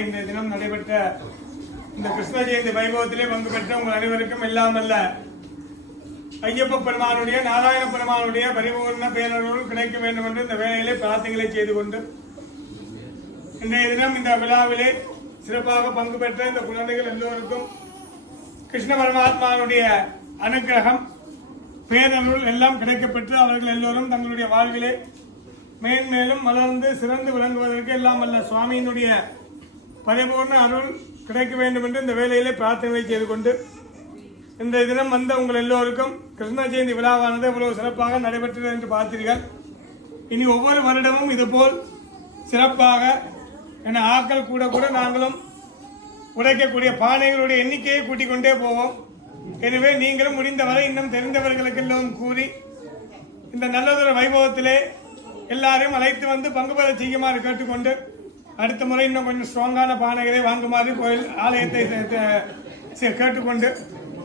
இன்றைய தினம் நடைபெற்ற இந்த கிருஷ்ண ஜெயந்தி வைபவத்திலே பங்கு பெற்ற உங்கள் அனைவருக்கும் எல்லாம் அல்ல. ஐயப்ப பெருமானுடைய நாராயண பெருமானுடைய பரிபூர்ண பேரருள் கிடைக்க வேண்டும் என்று இந்த வேளையிலே பிரார்த்தனைகளை செய்து கொண்டு இன்றைய தினம் இந்த விழாவிலே சிறப்பாக பங்கு பெற்ற இந்த குழந்தைகள் எல்லோருக்கும் கிருஷ்ண பரமாத்மாவுடைய அனுக்கிரகம் பேரருள் எல்லாம் கிடைக்கப்பெற்று அவர்கள் எல்லோரும் தங்களுடைய வாழ்விலே மேன்மேலும் மலர்ந்து சிறந்து விளங்குவதற்கு எல்லாம் அல்ல. சுவாமியினுடைய பரிபூர்ண அருள் கிடைக்க வேண்டும் என்று இந்த வேலையிலே பிரார்த்தனை செய்து கொண்டு இன்றைய தினம் வந்த உங்கள் எல்லோருக்கும் கிருஷ்ண ஜெயந்தி விழாவானது இவ்வளவு சிறப்பாக நடைபெற்றது என்று பார்த்தீர்கள். இனி ஒவ்வொரு வருடமும் இதுபோல் சிறப்பாக என ஆக்கள் கூட கூட நாங்களும் உடைக்கக்கூடிய பானைகளுடைய எண்ணிக்கையை கூட்டிக் கொண்டே போவோம். எனவே நீங்களும் முடிந்தவரை இன்னும் தெரிந்தவர்களுக்கு எல்லாம் கூறி இந்த நல்லதொரு வைபவத்திலே எல்லாரையும் அழைத்து வந்து பங்கு பெற செய்யுமாறு கேட்டுக்கொண்டு அடுத்த முறை இன்னும் கொஞ்சம் ஸ்ட்ராங்கான பானைகளை வாங்குமாறு கோயில் ஆலயத்தை கேட்டுக்கொண்டு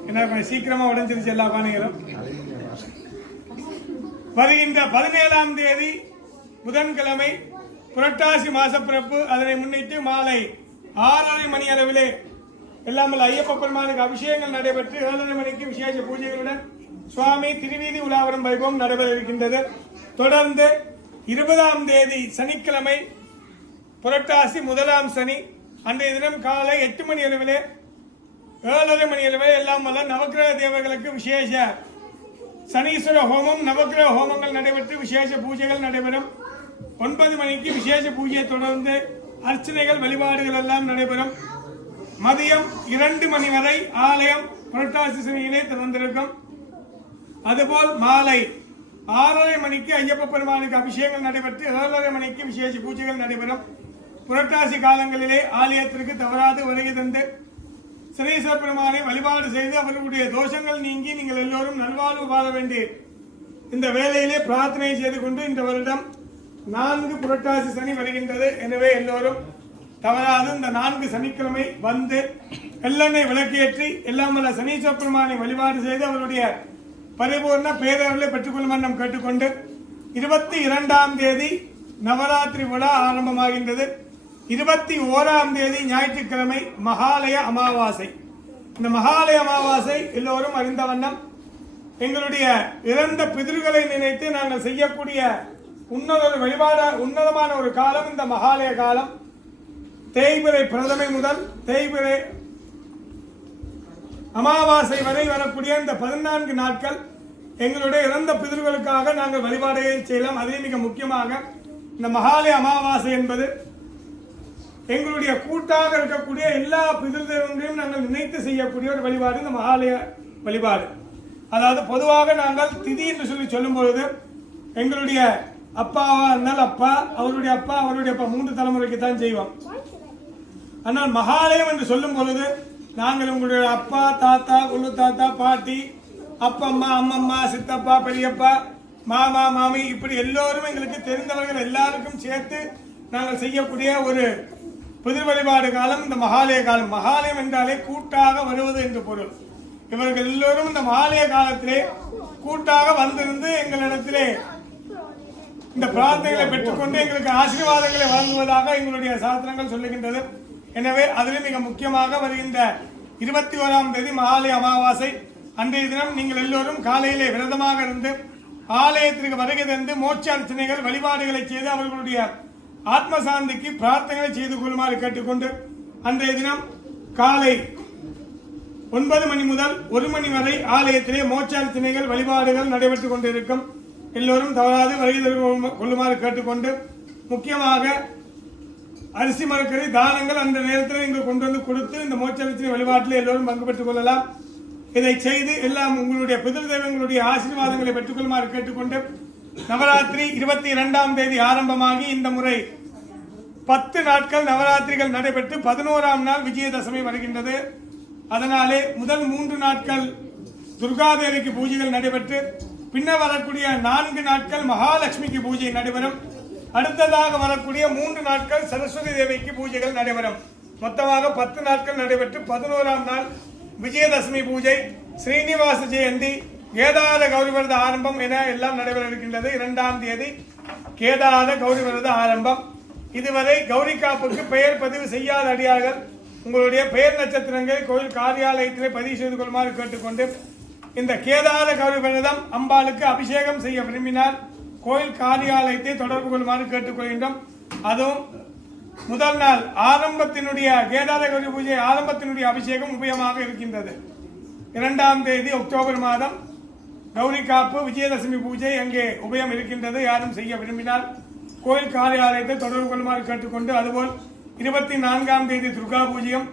என்ன கொஞ்சம் சீக்கிரமா உடைஞ்சிருச்சு எல்லா பானைகளும். வருகின்ற பதினேழாம் தேதி புதன்கிழமை புரட்டாசி மாசப்பிறப்பு. அதனை முன்னிட்டு மாலை ஆறரை மணி அளவிலே இல்லாமல் ஐயப்ப பெருமானுக்கு அபிஷேகங்கள் நடைபெற்று ஏழரை மணிக்கு விசேஷ பூஜைகளுடன் சுவாமி திருவீதி உலாவரம் வைபவம் நடைபெற இருக்கின்றது. தொடர்ந்து இருபதாம் தேதி சனிக்கிழமை புரட்டாசி முதலாம் சனி அன்றைய தினம் காலை எட்டு மணி அளவிலே ஏழரை மணி அளவிலே எல்லாம் வல்ல நவக்கிரக தேவர்களுக்கு விசேஷ சனீஸ்வர ஹோமம் நவக்கிரக ஹோமங்கள் நடைபெற்று விசேஷ பூஜைகள் நடைபெறும். ஒன்பது மணிக்கு விசேஷ பூஜையை தொடர்ந்து அர்ச்சனைகள் வழிபாடுகள் எல்லாம் நடைபெறும். மதியம் இரண்டு மணி வரை ஆலயம் புரட்டாசி சனியிலே திறந்திருக்கும். அதுபோல் மாலை ஆறரை மணிக்கு ஐயப்ப பெருமானுக்கு அபிஷேகம் நடைபெற்று ஏழரை மணிக்கு விசேஷ பூஜைகள் நடைபெறும். புரட்டாசி காலங்களிலே ஆலயத்திற்கு தவறாது வருகை தந்து சிரேஸ்வர பெருமானை வழிபாடு செய்து அவர்களுடைய தோஷங்கள் நீங்கி நீங்கள் எல்லோரும் நல்வாழ்வு வாழ வேண்டி இந்த வேலையிலே பிரார்த்தனை செய்து கொண்டு இந்த வருடம் நான்கு புரட்டாசி சனி வருகின்றது. எனவே எல்லோரும் தவறாது இந்த நான்கு சனிக்கிழமை வந்து எல்லெண்ணெய் விளக்கேற்றி எல்லாம் வல்ல சனீஸ்வர பெருமானை வழிபாடு செய்து அவருடைய பரிபூர்ண பேரவர்களை பெற்றுக்கொள்ளுமாறு நாம் கேட்டுக்கொண்டு இருபத்தி இரண்டாம் தேதி நவராத்திரி விழா ஆரம்பமாகின்றது. இருபத்தி ஓராம் தேதி ஞாயிற்றுக்கிழமை மகாலய அமாவாசை. இந்த மகாலய அமாவாசை எல்லோரும் அறிந்த வண்ணம். எங்களுடைய இறந்த பிதிர்களை நினைத்து நாங்கள் செய்யக்கூடிய உன்னத ஒரு வழிபாட உன்னதமான ஒரு காலம் இந்த மகாலய காலம். தேய்பிரை பிரதமை முதல் தேய்பிரை அமாவாசை வரை வரக்கூடிய இந்த பதினான்கு நாட்கள் எங்களுடைய இறந்த பிதிர்களுக்காக நாங்கள் வழிபாடுகளை செய்யலாம். அதே மிக முக்கியமாக இந்த மகாலய அமாவாசை என்பது எங்களுடைய கூட்டாக இருக்கக்கூடிய எல்லா பிதிர் தெய்வங்களையும் நாங்கள் நினைத்து செய்யக்கூடிய ஒரு வழிபாடு இந்த மகாலய வழிபாடு. அதாவது பொதுவாக நாங்கள் திதி என்று சொல்லி சொல்லும் பொழுது எங்களுடைய அப்பாவா இருந்தால் அப்பா அவருடைய அப்பா அவருடைய அப்பா மூன்று தலைமுறைக்கு தான் செய்வோம். ஆனால் மகாலயம் என்று சொல்லும் பொழுது நாங்கள் உங்களுடைய அப்பா தாத்தா குள்ளு தாத்தா பாட்டி அப்பம்மா அம்மம்மா சித்தப்பா பெரியப்பா மாமா மாமி இப்படி எல்லோரும் எங்களுக்கு தெரிந்தவர்கள் எல்லாருக்கும் சேர்த்து நாங்கள் செய்யக்கூடிய ஒரு புதிர் வழிபாடு காலம் இந்த மகாலய காலம். மகாலயம் என்றாலே கூட்டாக வருவது என்று பொருள். இவர்கள் எல்லோரும் இந்த மகாலய காலத்திலே கூட்டாக வந்திருந்து எங்களிடத்திலே இந்த பிரார்த்தனைகளை பெற்றுக்கொண்டு எங்களுக்கு ஆசீர்வாதங்களை வழங்குவதாக எங்களுடைய சாஸ்திரங்கள் சொல்லுகின்றது. எனவே அதில் மிக முக்கியமாக வருகின்ற இருபத்தி ஓராம் தேதி மகாலய அமாவாசை. அன்றைய தினம் நீங்கள் எல்லோரும் காலையிலே விரதமாக இருந்து ஆலயத்திற்கு வருகை தந்து மோட்ச அர்ச்சனைகள் வழிபாடுகளை செய்து அவர்களுடைய ஆத்ம சாந்திக்கு செய்து கொள்ளுமாறு கேட்டுக்கொண்டு அன்றைய தினம் காலை ஒன்பது மணி முதல் ஒரு மணி வரை ஆலயத்திலே மோட்சார்ச்சனைகள் வழிபாடுகள் நடைபெற்றுக் கொண்டிருக்கும். எல்லோரும் தவறாது வருகை கொள்ளுமாறு கேட்டுக்கொண்டு முக்கியமாக அரிசி மரக்கறி தானங்கள் அந்த நேரத்தில் இங்கே கொண்டு வந்து கொடுத்து இந்த மோட்சார்ச்சனை வழிபாட்டில் எல்லோரும் பங்கு பெற்றுக் கொள்ளலாம். இதை செய்து எல்லாம் உங்களுடைய பிதிர் தெய்வங்களுடைய ஆசீர்வாதங்களை பெற்றுக்கொள்ளுமாறு கேட்டுக்கொண்டு நவராத்திரி இருபத்தி இரண்டாம் தேதி ஆரம்பமாகி இந்த முறை பத்து நாட்கள் நவராத்திரிகள் நடைபெற்று பதினோராம் நாள் விஜயதசமி வருகின்றது. அதனாலே முதல் மூன்று நாட்கள் துர்காதேவிக்கு பூஜைகள் நடைபெற்று பின்னர் வரக்கூடிய நான்கு நாட்கள் மகாலட்சுமிக்கு பூஜை நடைபெறும். அடுத்ததாக வரக்கூடிய மூன்று நாட்கள் சரஸ்வதி தேவிக்கு பூஜைகள் நடைபெறும். மொத்தமாக பத்து நாட்கள் நடைபெற்று பதினோராம் நாள் விஜயதசமி பூஜை ஸ்ரீனிவாச ஜெயந்தி கேதார கௌரி விரத ஆரம்பம் என எல்லாம் நடைபெற இருக்கின்றது இரண்டாம் தேதி கேதார கௌரி விரத ஆரம்பம். இதுவரை கௌரி காப்புக்கு பெயர் பதிவு செய்யாத அடியார்கள் உங்களுடைய பெயர் நட்சத்திரங்கள் கோயில் காரியாலயத்திலே பதிவு செய்து கொள்ளுமாறு கேட்டுக்கொண்டு இந்த கேதார கௌரி விரதம் அம்பாளுக்கு அபிஷேகம் செய்ய விரும்பினால் கோயில் காரியாலயத்தை தொடர்பு கொள்ளுமாறு கேட்டுக்கொள்கின்றோம். அதுவும் முதல் நாள் ஆரம்பத்தினுடைய கேதார கௌரி பூஜை ஆரம்பத்தினுடைய அபிஷேகம் உபயமாக இருக்கின்றது. இரண்டாம் தேதி அக்டோபர் மாதம் கௌரி காப்பு விஜயதசமி பூஜை அங்கே உபயம் இருக்கின்றது. யாரும் செய்ய விரும்பினால் கோயில் காரியாலயத்தை தொடர்பு கொள்ளுமாறு கேட்டுக்கொண்டு அதுபோல் இருபத்தி நான்காம் தேதி துர்கா பூஜ்யம்